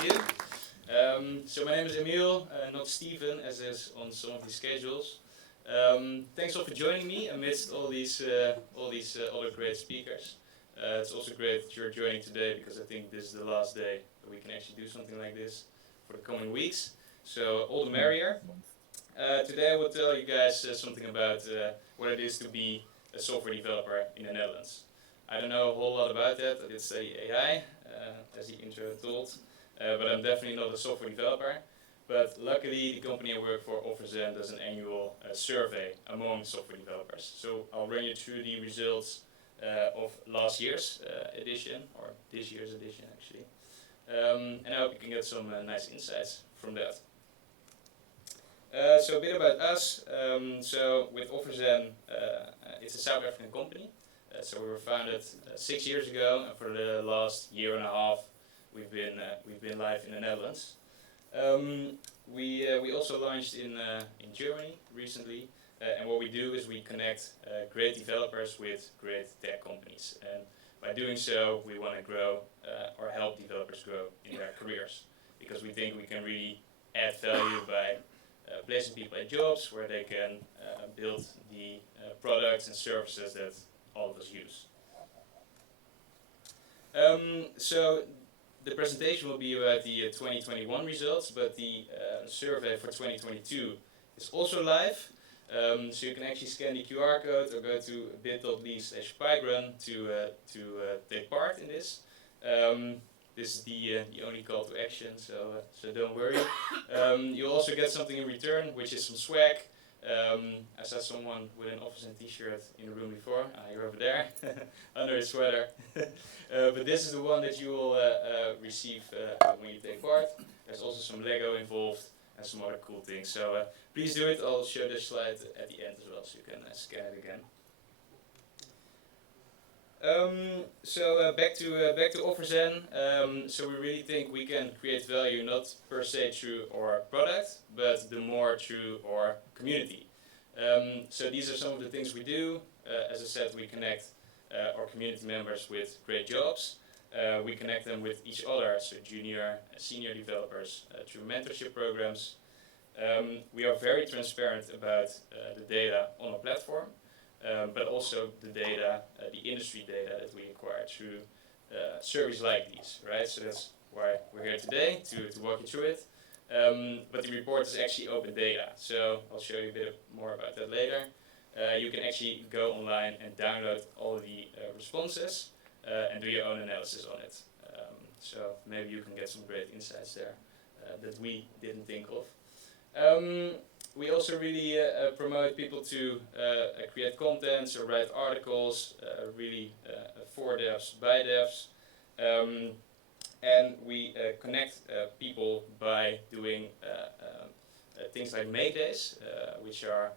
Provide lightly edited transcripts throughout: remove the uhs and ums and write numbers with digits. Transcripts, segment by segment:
thank you. So my name is Emiel, not Steven, as is on some of the schedules. Thanks all for joining me amidst all these other great speakers. It's also great that you're joining today because I think this is the last day that we can actually do something like this for the coming weeks. So all the merrier. Today I will tell you guys something about what it is to be a software developer in the Netherlands. I don't know a whole lot about that. I did study AI, as the intro told, but I'm definitely not a software developer. But luckily, the company I work for, OfferZen, does an annual survey among software developers. So I'll run you through the results of last year's edition, or this year's edition actually. And I hope you can get some nice insights from that. So a bit about us. So with OfferZen, it's a South African company. So we were founded 6 years ago, and for the last year and a half, we've been live in the Netherlands. We also launched in Germany recently, and what we do is we connect great developers with great tech companies, and by doing so, we want to grow or help developers grow in their careers, because we think we can really add value by placing people in jobs where they can build the products and services that all of us use. So the presentation will be about the 2021 results, but the survey for 2022 is also live. So you can actually scan the QR code or go to bit.ly/Pygrunn to take part in this. This is the only call to action, so don't worry. You'll also get something in return, which is some swag. I saw someone with an OfferZen t-shirt in the room before. You're over there, under his sweater. But this is the one that you will receive when you take part. There's also some Lego involved and some other cool things. So please do it. I'll show this slide at the end as well, so you can scan it again. So back to OfferZen. So we really think we can create value not per se through our product, but the more through our community. So these are some of the things we do. As I said, we connect our community members with great jobs. We connect them with each other, so junior and senior developers, through mentorship programs. We are very transparent about the data on our platform. But also the data, the industry data that we acquire through surveys like these, right? So that's why we're here today, to walk you through it. But the report is actually open data, so I'll show you a bit more about that later. You can actually go online and download all the responses and do your own analysis on it. So maybe you can get some great insights there that we didn't think of. We also really promote people to create content, so write articles, really for devs, by devs. And we connect people by doing things like May Days, which are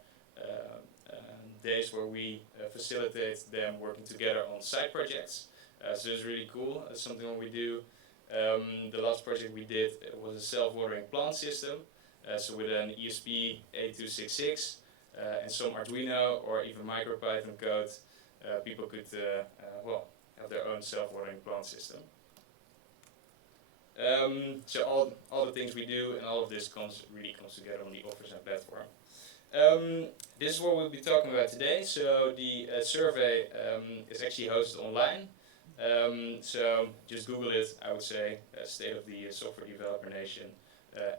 days where we facilitate them working together on side projects. So it's really cool. It's something that we do. The last project we did was a self-watering plant system. So with an ESP8266 and some Arduino or even MicroPython code, people could have their own self-watering plant system. So all the things we do and all of this really comes together on the OfferZen platform. This is what we'll be talking about today. So the survey is actually hosted online. So just Google it, I would say, State of the Software Developer Nation.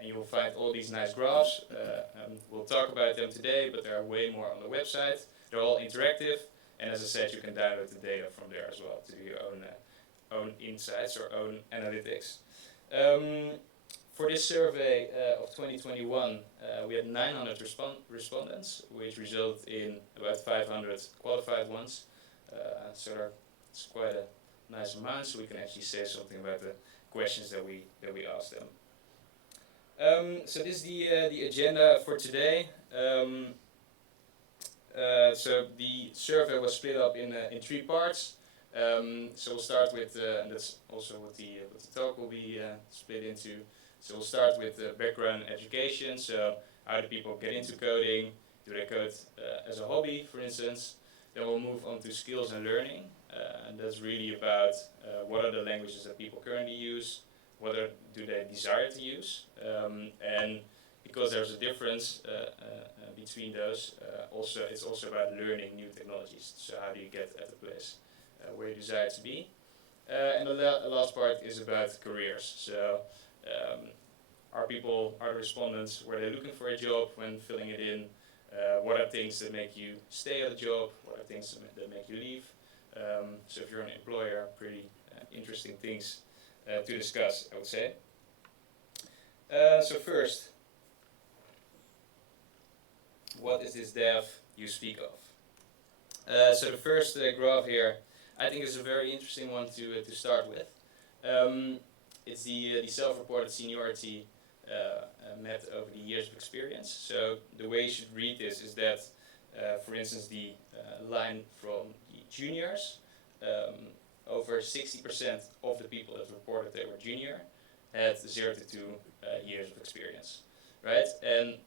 And you will find all these nice graphs. We'll talk about them today, but there are way more on the website. They're all interactive, and as I said, you can download the data from there as well to do your own insights or own analytics. For this survey of 2021, we had 900 respondents, which resulted in about 500 qualified ones. So it's quite a nice amount, so we can actually say something about the questions that we asked them. So this is the agenda for today. So the survey was split up in 3 parts. So we'll start with, and that's also what the talk will be split into. So we'll start with background education. So how do people get into coding? Do they code as a hobby, for instance? Then we'll move on to skills and learning. And that's really about what are the languages that people currently use, what do they desire to use, and because there's a difference between those, it's also about learning new technologies. So how do you get at the place where you desire to be? And the last part is about careers. So are the respondents, were they looking for a job when filling it in? What are things that make you stay at a job? What are things that make you leave? So if you're an employer, pretty interesting things to discuss, I would say. So first, what is this dev you speak of? So the first graph here, I think is a very interesting one to start with. It's the self-reported seniority mapped over the years of experience. So the way you should read this is that, for instance, the line from the juniors, over 60% of the people that reported they were junior had 0 to 2 years of experience, right? And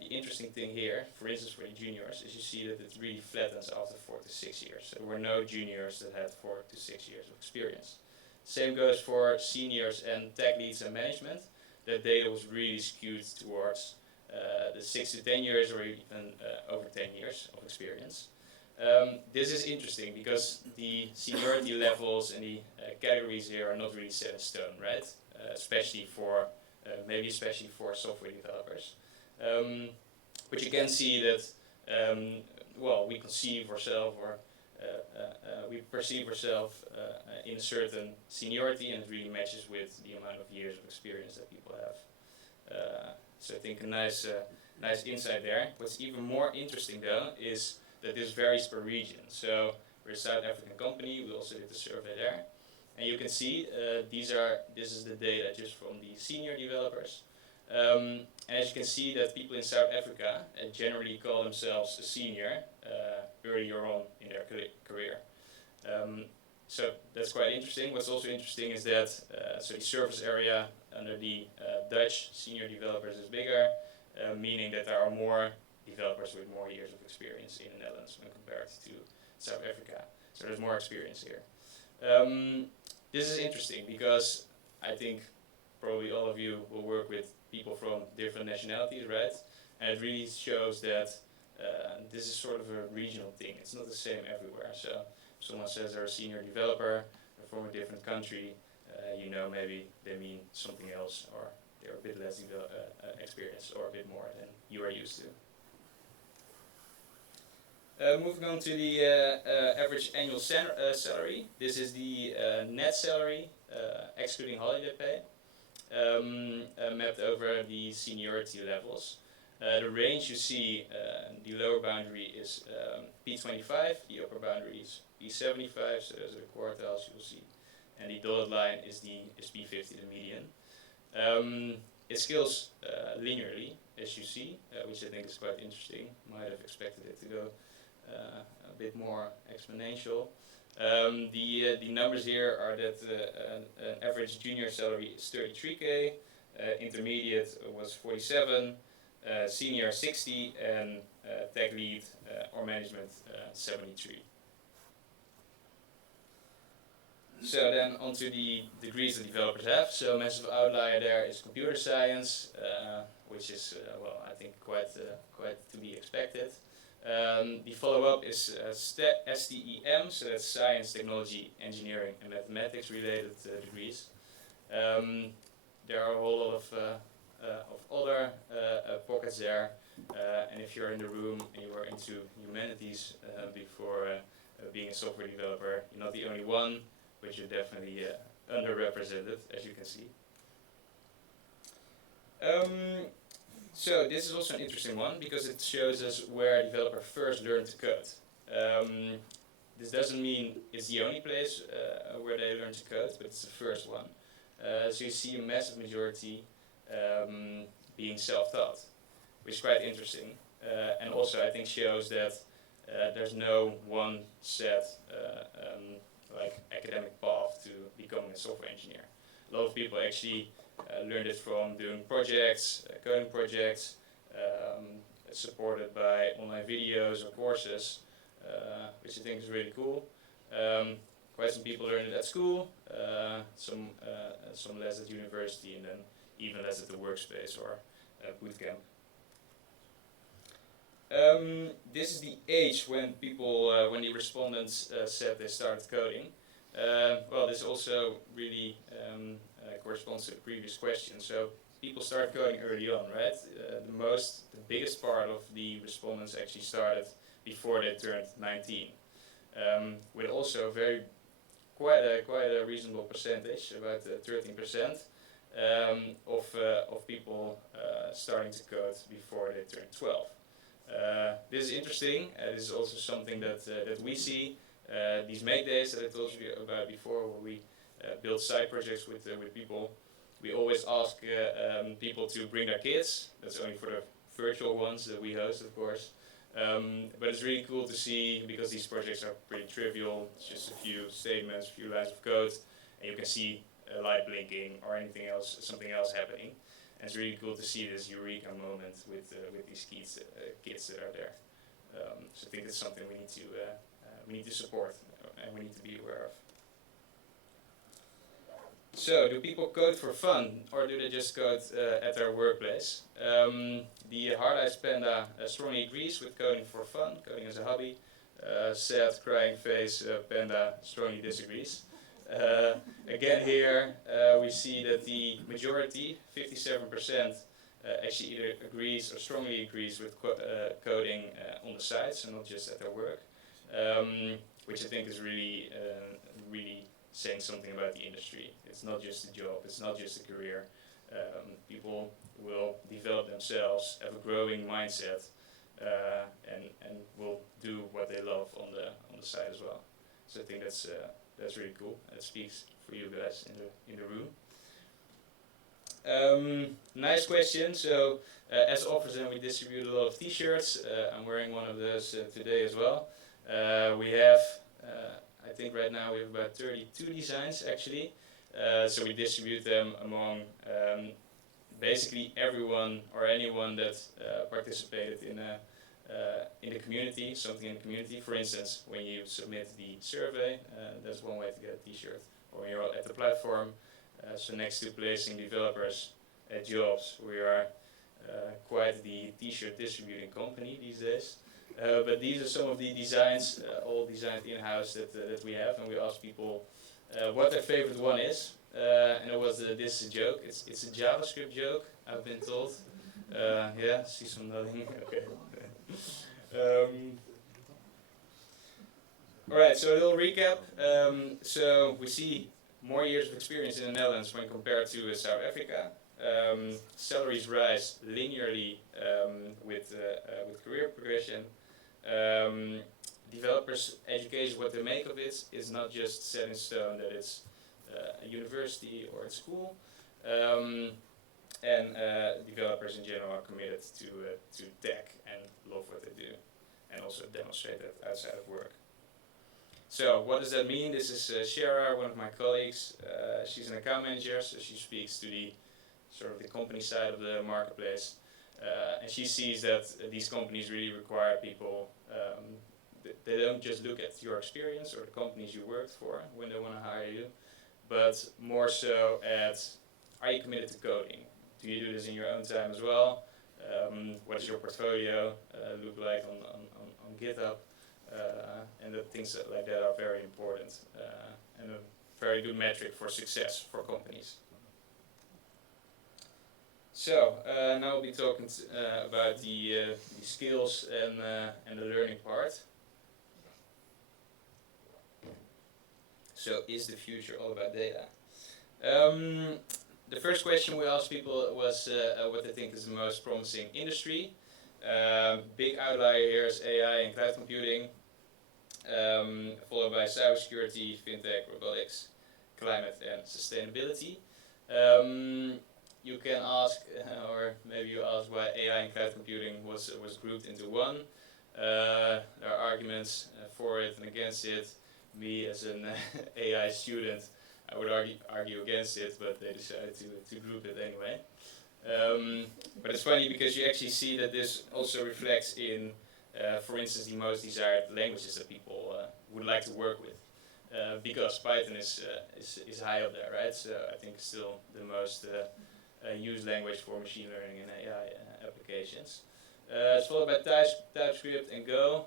the interesting thing here, for instance, for the juniors, is you see that it really flattens after 4 to 6 years. So there were no juniors that had 4 to 6 years of experience. Same goes for seniors and tech leads and management. That data was really skewed towards the 6 to 10 years or even over 10 years of experience. This is interesting because the seniority levels and the categories here are not really set in stone, right? Especially for software developers. But you can see that, we conceive ourselves or we perceive ourselves in a certain seniority, and it really matches with the amount of years of experience that people have. So I think a nice insight there. What's even more interesting though is that this varies per region. So we're a South African company, we also did the survey there. And you can see this is the data just from the senior developers. And as you can see that people in South Africa generally call themselves a senior earlier on in their career. So that's quite interesting. What's also interesting is that so the surface area under the Dutch senior developers is bigger, meaning that there are more developers with more years of experience in the Netherlands when compared to South Africa. So there's more experience here. This is interesting because I think probably all of you will work with people from different nationalities, right? And it really shows that this is sort of a regional thing. It's not the same everywhere. So if someone says they're a senior developer, they're from a different country, maybe they mean something else, or they're a bit less experienced or a bit more than you are used to. Moving on to the average annual salary. This is the net salary, excluding holiday pay, mapped over the seniority levels. The range you see, the lower boundary is P25, the upper boundary is P75, so those are the quartiles you will see. And the dotted line is P50, the median. It scales linearly, as you see, which I think is quite interesting. Might have expected it to go a bit more exponential. The numbers here are that an average junior salary is 33k, intermediate was 47, senior 60, and tech lead or management 73. So then onto the degrees that developers have. So massive outlier there is computer science, which is I think quite to be expected. The follow-up is STEM, so that's science, technology, engineering, and mathematics related degrees. There are a whole lot of other pockets there, and if you're in the room and you are into humanities before being a software developer, you're not the only one, but you're definitely underrepresented, as you can see. So this is also an interesting one because it shows us where a developer first learned to code. This doesn't mean it's the only place where they learn to code, but it's the first one. So you see a massive majority being self-taught, which is quite interesting. And also I think shows that there's no one set academic path to becoming a software engineer. A lot of people actually learned it from doing projects, coding projects, supported by online videos or courses, which I think is really cool. Quite quite some people learn it at school, some less at university, and then even less at the workspace or bootcamp. This is the age when people, when the respondents said they started coding. Well, this also really corresponds to the previous question. So people start coding early on, right? The biggest part of the respondents actually started before they turned 19, with also quite a reasonable percentage, about 13%, of people starting to code before they turn 12. This is interesting. This is also something that we see. These make days that I told you about before, where we build side projects with people. We always ask people to bring their kids. That's only for the virtual ones that we host, of course. But it's really cool to see, because these projects are pretty trivial. It's just a few statements, a few lines of code, and you can see a light blinking or anything else, something else happening. And it's really cool to see this eureka moment with these kids that are there. So I think it's something we need to support and we need to be aware of. So, do people code for fun, or do they just code at their workplace? The hard-eyed panda strongly agrees with coding for fun, coding as a hobby. Sad, crying face panda strongly disagrees. Again here, we see that the majority, 57%, actually either agrees or strongly agrees with coding on the side, so not just at their work, which I think is really saying something about the industry. It's not just a job, it's not just a career. People will develop themselves, have a growing mindset, and will do what they love on the side as well. So I think that's really cool. It speaks for you guys in the room. Nice question. So as OfferZen, we distribute a lot of T-shirts. I'm wearing one of those today as well. We have, I think right now we have about 32 designs actually. So we distribute them among basically everyone or anyone that participated in the community, something in the community. For instance, when you submit the survey, that's one way to get a T-shirt. Or when you're at the platform, so next to placing developers at jobs, we are quite the T-shirt distributing company these days. But these are some of the designs, all designed in-house that we have, and we ask people what their favorite one is. And it was this joke. It's a JavaScript joke, I've been told. Yeah, see some nodding. Okay. Alright, so a little recap. So we see more years of experience in the Netherlands when compared to South Africa. Salaries rise linearly with career progression. Developers' education, what they make of it, is not just set in stone that it's a university or at school. And developers in general are committed to tech and love what they do, and also demonstrate that outside of work. So what does that mean? This is Shara, one of my colleagues. She's an account manager, so she speaks to the sort of the company side of the marketplace. And she sees that these companies really require people. They don't just look at your experience or the companies you worked for when they want to hire you, but more so at, are you committed to coding? Do you do this in your own time as well? What does your portfolio look like on GitHub? And the things like that are very important and a very good metric for success for companies. So now we'll be talking about the skills and the learning part. So is the future all about data? The first question we asked people was what they think is the most promising industry. Big outlier here is AI and cloud computing, followed by cybersecurity, fintech, robotics, climate and sustainability. You can ask, or maybe you ask why AI and cloud computing was grouped into one. There are arguments for it and against it. Me as an AI student, I would argue against it, but they decided to group it anyway. But it's funny because you actually see that this also reflects in, for instance, the most desired languages that people would like to work with. because Python is high up there, right? So I think still the most used language for machine learning and AI applications. It's followed by TypeScript and Go.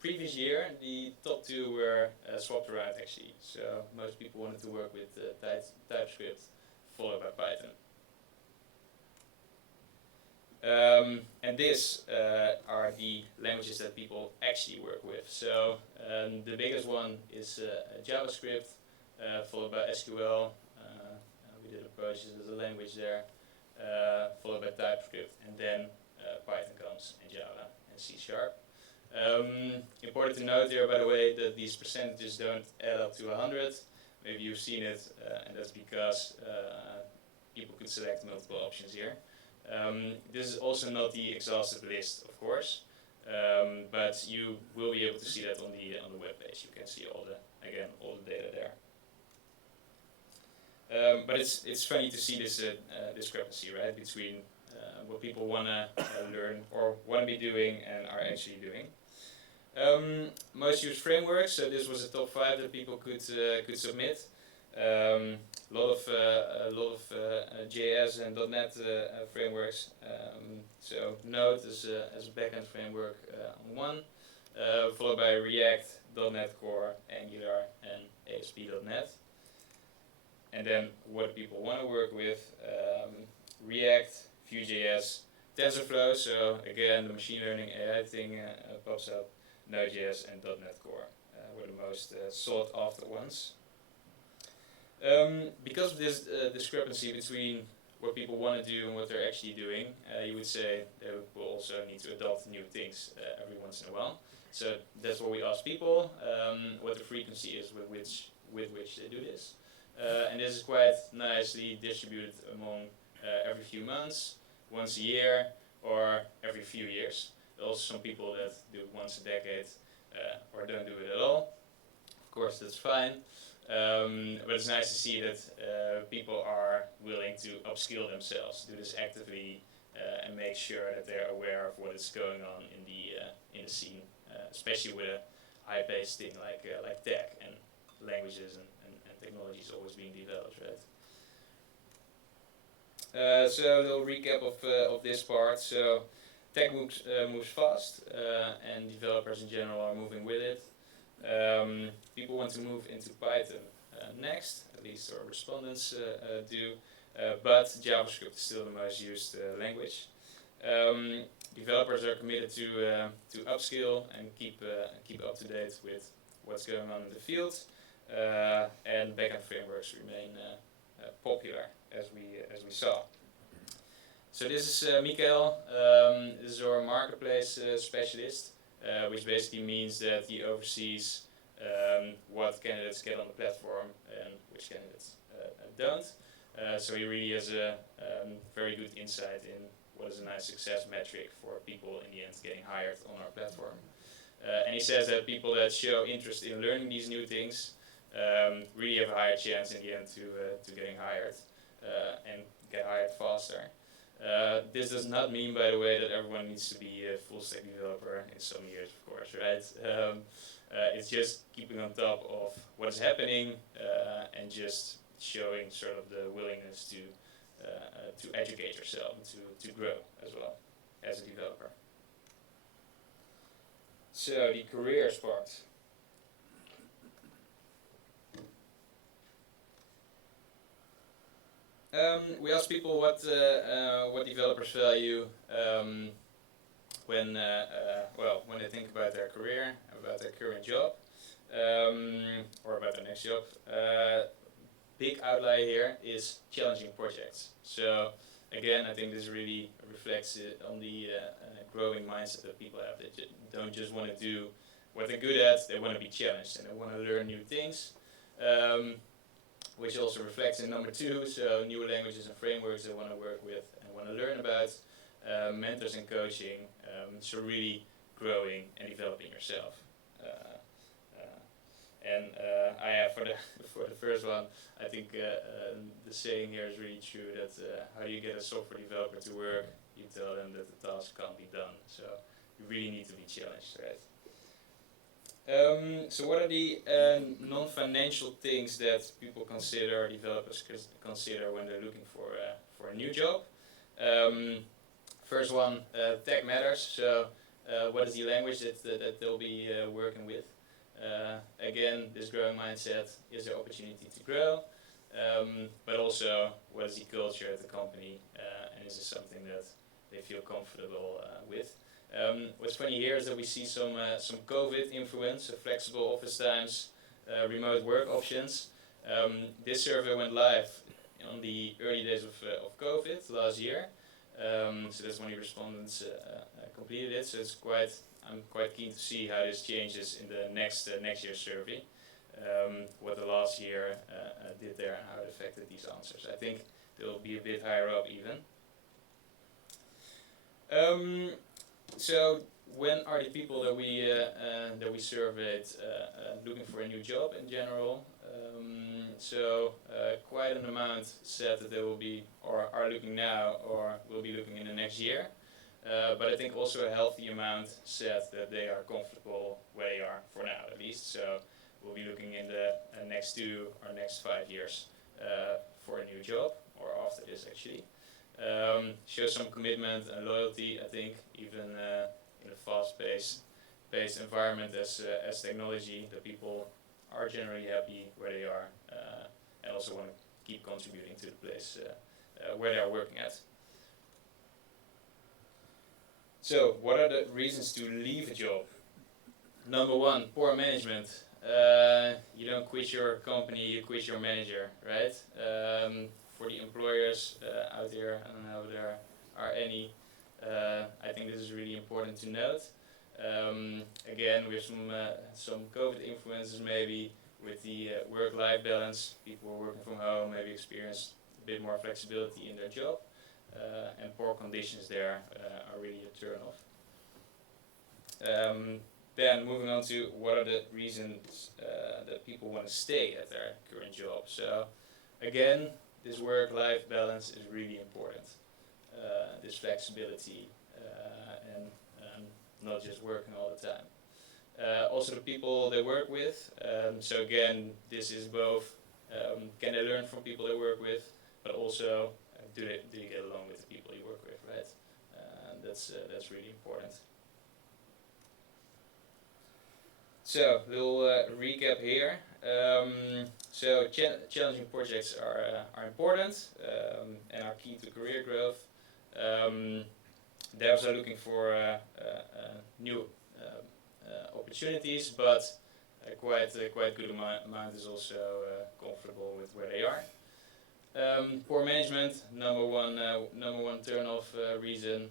Previous year, the top two were swapped around actually. So most people wanted to work with TypeScript, followed by Python. And these are the languages that people actually work with. So the biggest one is JavaScript, followed by SQL. We did approach it as a language there, followed by TypeScript, and then Python comes, and Java, and C#. Important to note here, by the way, that these percentages don't add up to 100. Maybe you've seen it, and that's because people could select multiple options here. This is also not the exhaustive list, of course, but you will be able to see that on the web page. You can see all the data there. But it's funny to see this discrepancy, right, between what people want to learn or want to be doing and are actually doing. Most used frameworks. So this was the top 5 that people could submit. A lot of JS and .NET frameworks. So Node as a backend framework on one, followed by React, .NET Core, Angular, and ASP.NET. And then what people want to work with: React, Vue.js, TensorFlow. So again, the machine learning AI thing pops up. Node.js and .NET Core were the most sought after ones. Because of this discrepancy between what people want to do and what they're actually doing, you would say they will also need to adopt new things every once in a while. So that's what we ask people, what the frequency is with which they do this. And this is quite nicely distributed among every few months, once a year, or every few years. There are also some people that do it once a decade or don't do it at all. Of course, that's fine. But it's nice to see that people are willing to upskill themselves, do this actively, and make sure that they're aware of what is going on in the scene, especially with a high-paced thing like tech and languages and technologies always being developed, right? So a little recap of this part. So tech moves fast, and developers in general are moving with it. People want to move into Python next, at least our respondents do, but JavaScript is still the most used language. Developers are committed to upskill and keep up to date with what's going on in the field, and backend frameworks remain popular, as we saw. So this is Emiel. This is our marketplace specialist, which basically means that he oversees what candidates get on the platform and which candidates don't. So he really has a very good insight in what is a nice success metric for people in the end getting hired on our platform. And he says that people that show interest in learning these new things really have a higher chance in the end to getting hired and get hired faster. This does not mean, by the way, that everyone needs to be a full stack developer in some years, of course, right? It's just keeping on top of what is happening and just showing sort of the willingness to educate yourself and to grow as well as a developer. So the careers part. We ask people what developers value when they think about their career, about their current job, or about their next job. Big outlier here is challenging projects. So again, I think this really reflects on the growing mindset that people have. They don't just want to do what they're good at; they want to be challenged and they want to learn new things. Which also reflects in number 2, so new languages and frameworks they want to work with and want to learn about, mentors and coaching, so really growing and developing yourself. I have for the first one, I think the saying here is really true that how do you get a software developer to work? You tell them that the task can't be done, so you really need to be challenged, right? So what are the non-financial things that people consider, developers consider when they're looking for a new job? First one, tech matters. So what is the language that they'll be working with? Again, this growing mindset is the opportunity to grow, but also what is the culture at the company, and is this something that they feel comfortable with? What's funny here is that we see some COVID influence, so flexible office times, remote work options. This survey went live on the early days of COVID last year. So that's when the respondents completed it. So I'm quite keen to see how this changes in the next year's survey. What the last year did there and how it affected these answers. I think they'll be a bit higher up even. So when are the people that we surveyed looking for a new job in general? So quite an amount said that they will be or are looking now or will be looking in the next year. But I think also a healthy amount said that they are comfortable where they are for now at least. So we'll be looking in the next 2 or next 5 years for a new job, or after this actually. Show some commitment and loyalty, I think, even in a fast-paced environment as technology, that people are generally happy where they are and also want to keep contributing to the place where they are working at. So, what are the reasons to leave a job? Number 1, poor management. You don't quit your company, you quit your manager, right? For the employers out there, I don't know if there are any. I think this is really important to note. Again, with some COVID influences maybe with the work-life balance, people working from home maybe experience a bit more flexibility in their job, and poor conditions there are really a turn-off. Then moving on to what are the reasons that people want to stay at their current job. So again, this work-life balance is really important. This flexibility and not just working all the time. Also the people they work with. So again, this is both can they learn from people they work with, but also do you get along with the people you work with, right? That's really important. So, little recap here. So, challenging projects are important and are key to career growth. Devs are looking for new opportunities, but quite good amount is also comfortable with where they are. Poor management, number one turn-off reason,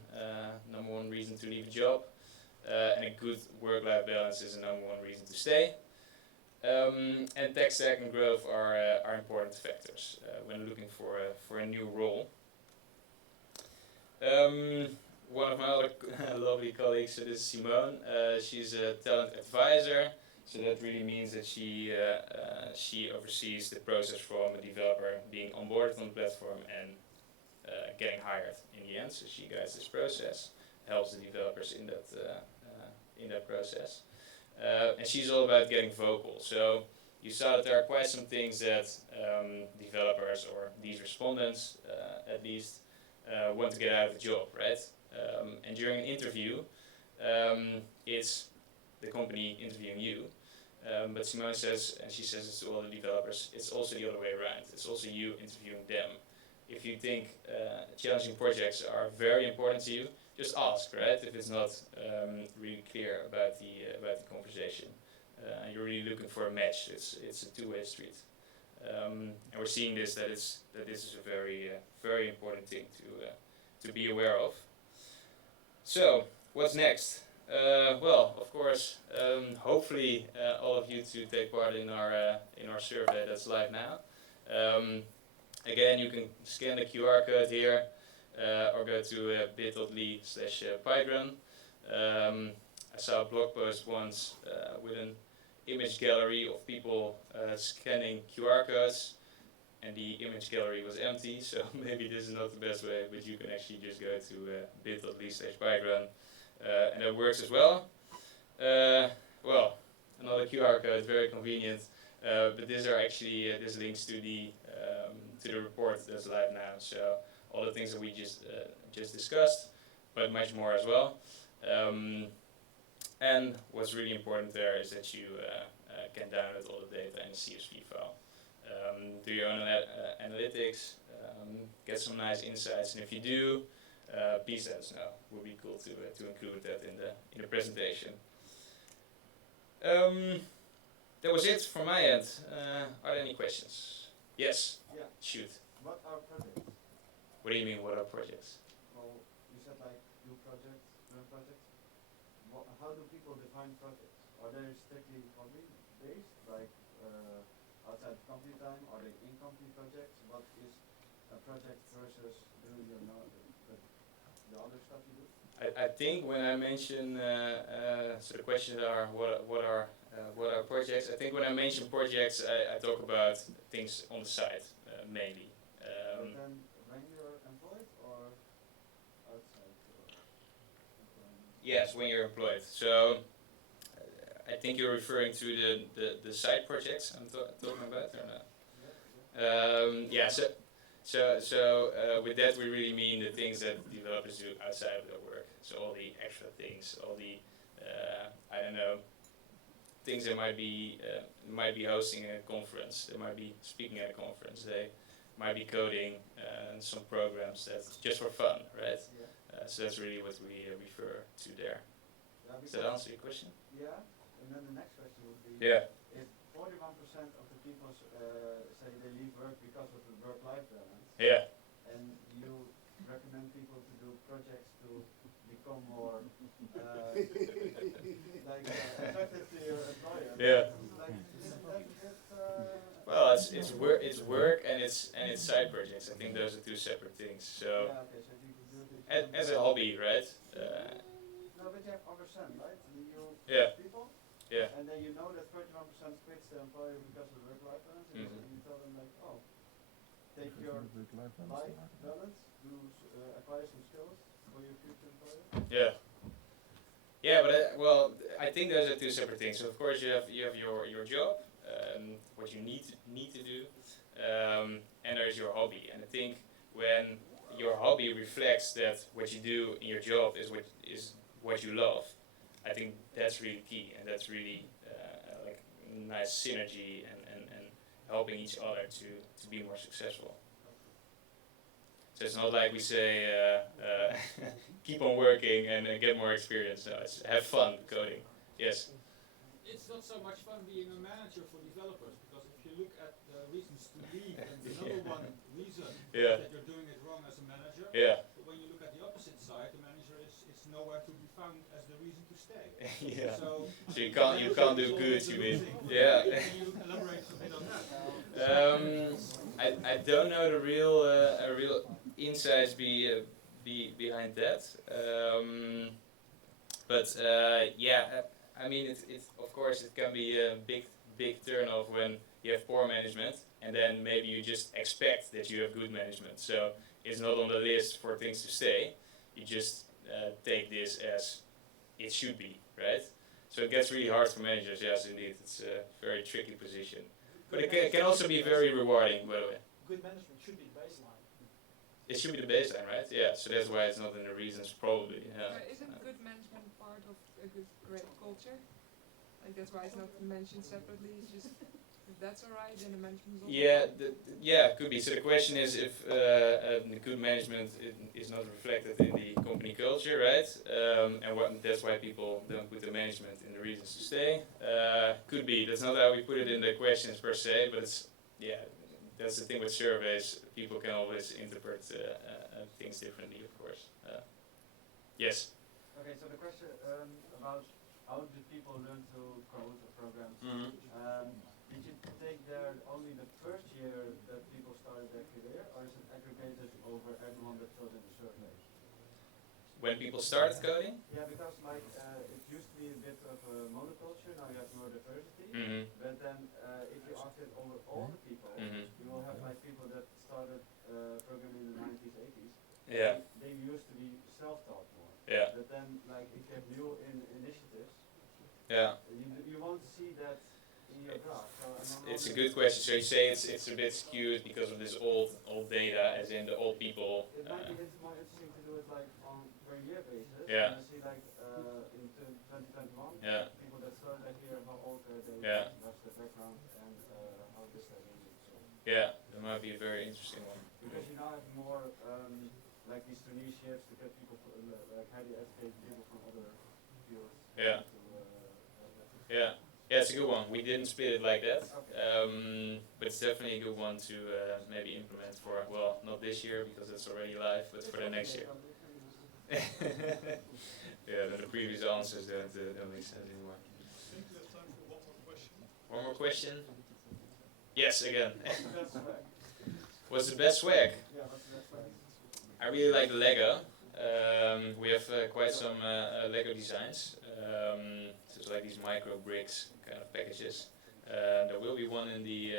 number one reason to leave a job. And a good work-life balance is the number one reason to stay. And tech stack and growth are important factors when looking for a new role. One of my other lovely colleagues, so this is Simone. She's a talent advisor, so that really means that she oversees the process from a developer being onboarded on the platform and getting hired in the end. So she guides this process, helps the developers in that process, and she's all about getting vocal. So you saw that there are quite some things that developers or these respondents at least want to get out of the job, right? And during an interview, it's the company interviewing you. But Simone says, and she says this to all the developers, it's also the other way around. It's also you interviewing them. If you think challenging projects are very important to you, just ask, right? If it's not really clear about the conversation, and you're really looking for a match, it's a two-way street. And we're seeing this that this is a very important thing to be aware of. So what's next? Well, of course, hopefully all of you to take part in our survey that's live now. Again, you can scan the QR code here or go to bit.ly/Pygrunn. I saw a blog post once with an image gallery of people scanning QR codes, and the image gallery was empty, so maybe this is not the best way, but you can actually just go to bit.ly/Pygrunn, and that works as well. Well, another QR code, very convenient. But these are actually there's links to the report that's live now. So all the things that we just discussed, but much more as well. And what's really important there is that you can download all the data in a CSV file. Do your own analytics, get some nice insights, and if you do, please let us know. It would be cool to include that in the presentation. That was it from my end. Are there any questions? Yes. Yeah. Shoot. What are projects? What do you mean? What are projects? Well, you said like do projects, learn projects. How do people define projects? Are they strictly hobby based, like outside of company time? Are they in company projects? What is a project versus doing the other stuff you do? I think when I mention so the questions are what are projects. I think when I mention projects, I talk about things on the side mainly. But then when you're employed or outside? Yes, when you're employed. So I think you're referring to the side projects I'm talking about, or not? Yeah. So with that we really mean the things that developers do outside of their work. So all the extra things, all the I don't know, things they might be hosting a conference, they might be speaking at a conference, they might be coding some programs that's just for fun, right? Yeah. So that's really what we refer to there. Yeah, Does that answer your question? Yeah, and then the next question would be, Yeah. if 41% of the people say they leave work because of the work-life balance, Yeah. and you recommend people to do projects to become more attractive to your employer. Yeah. Like, isn't that a bit, Well, it's work and it's side projects. I think those are two separate things. So yeah, okay, so you could do it as a hobby, right? no, but you have OfferZen, right? You Yeah. people, Yeah. and then you know that 31% quits their employer because of work-life balance, and you tell them like, oh, take your life balance, acquire some skills for your future employer. Yeah. Yeah, but well, I think those are two separate things. So of course you have your job, what you need to do, and there's your hobby. And I think when your hobby reflects that what you do in your job is what you love, I think that's really key, and that's really like nice synergy and helping each other to be more successful. So it's not like we say keep on working and get more experience. No, it's have fun coding. Yes. It's not so much fun being a manager for developers, because if you look at the reasons to leave, and the number one reason Yeah. is that you're doing it wrong as a manager. Yeah. But when you look at the opposite side, the manager is nowhere to be found as the reason to stay. Yeah. So you can't do good, you mean? Yeah. Can you elaborate a bit on that? I don't know the real insights behind that. But yeah, I mean it's of course it can be a big turn off when you have poor management, and then maybe you just expect that you have good management. So it's not on the list for things to stay. You just take this as it should be, right? So it gets really hard for managers. Yes, indeed, it's a very tricky position. But it can also be very rewarding, by the way. Good management should be the baseline. It should be the baseline, right? Yeah, so that's why it's not in the reasons, probably. Yeah. Isn't good management part of a great culture? Like that's why it's not mentioned separately. It's just if that's alright, then the management is also Yeah, could be. So the question is if the good management is not reflected in the company culture, right? And that's why people don't put the management in the reasons to stay. Could be. That's not how we put it in the questions per se, but it's that's the thing with surveys. People can always interpret things differently, of course. Yes. Okay, so the question about how do people learn to code or program? Did you take there only the first year that people started their career, or is it aggregated over everyone that filled in the survey? When people started coding? Yeah, because like it used to be a bit of a monoculture, now you have more diversity. But then if you ask it over all the people, you will have like people that started programming in the 90s, 80s. Yeah. They used to be self-taught more. Yeah. But then like if you have new initiatives, Yeah. you won't see your graph. So It's a good question. So you say it's a bit skewed because of this old data, as in the old people. It might be more interesting to do it like on per year basis. Yeah. And see like in 2021, Yeah. people that started that year, how old they Yeah. what's the background, and how this they use it. So. Yeah, that might be a very interesting one. Because you now have more like these traineeships to get people like highly educated people from other fields. Yeah. Yeah. Yeah, it's a good one. We didn't split it like that, but it's definitely a good one to maybe implement for, well, not this year because it's already live, but for the next year. Yeah, then the previous answers don't make sense anymore. I think we have time for one more question. One more question? Yes, again. That's right. What's the best swag? Yeah, that's right. I really like the Lego. We have quite some Lego designs. So it's like these micro bricks kind of packages. There will be one in the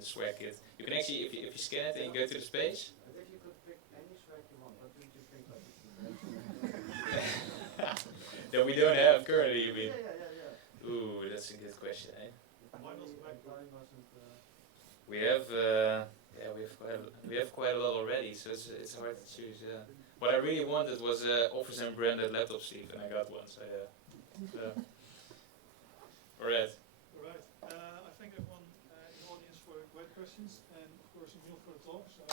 swag kit. You can actually, if you scan it and you go to this page. I think you could pick any swag you want. What do you think like this? That we don't have currently, you mean? Yeah. Ooh, that's a good question, eh? Why not black? We have quite a lot already, so it's hard to choose. Yeah. What I really wanted was OfferZen branded laptop sleeve, and I got one. So yeah. Alright. Alright. I think everyone in the audience for great questions, and of course Emiel for the talk. So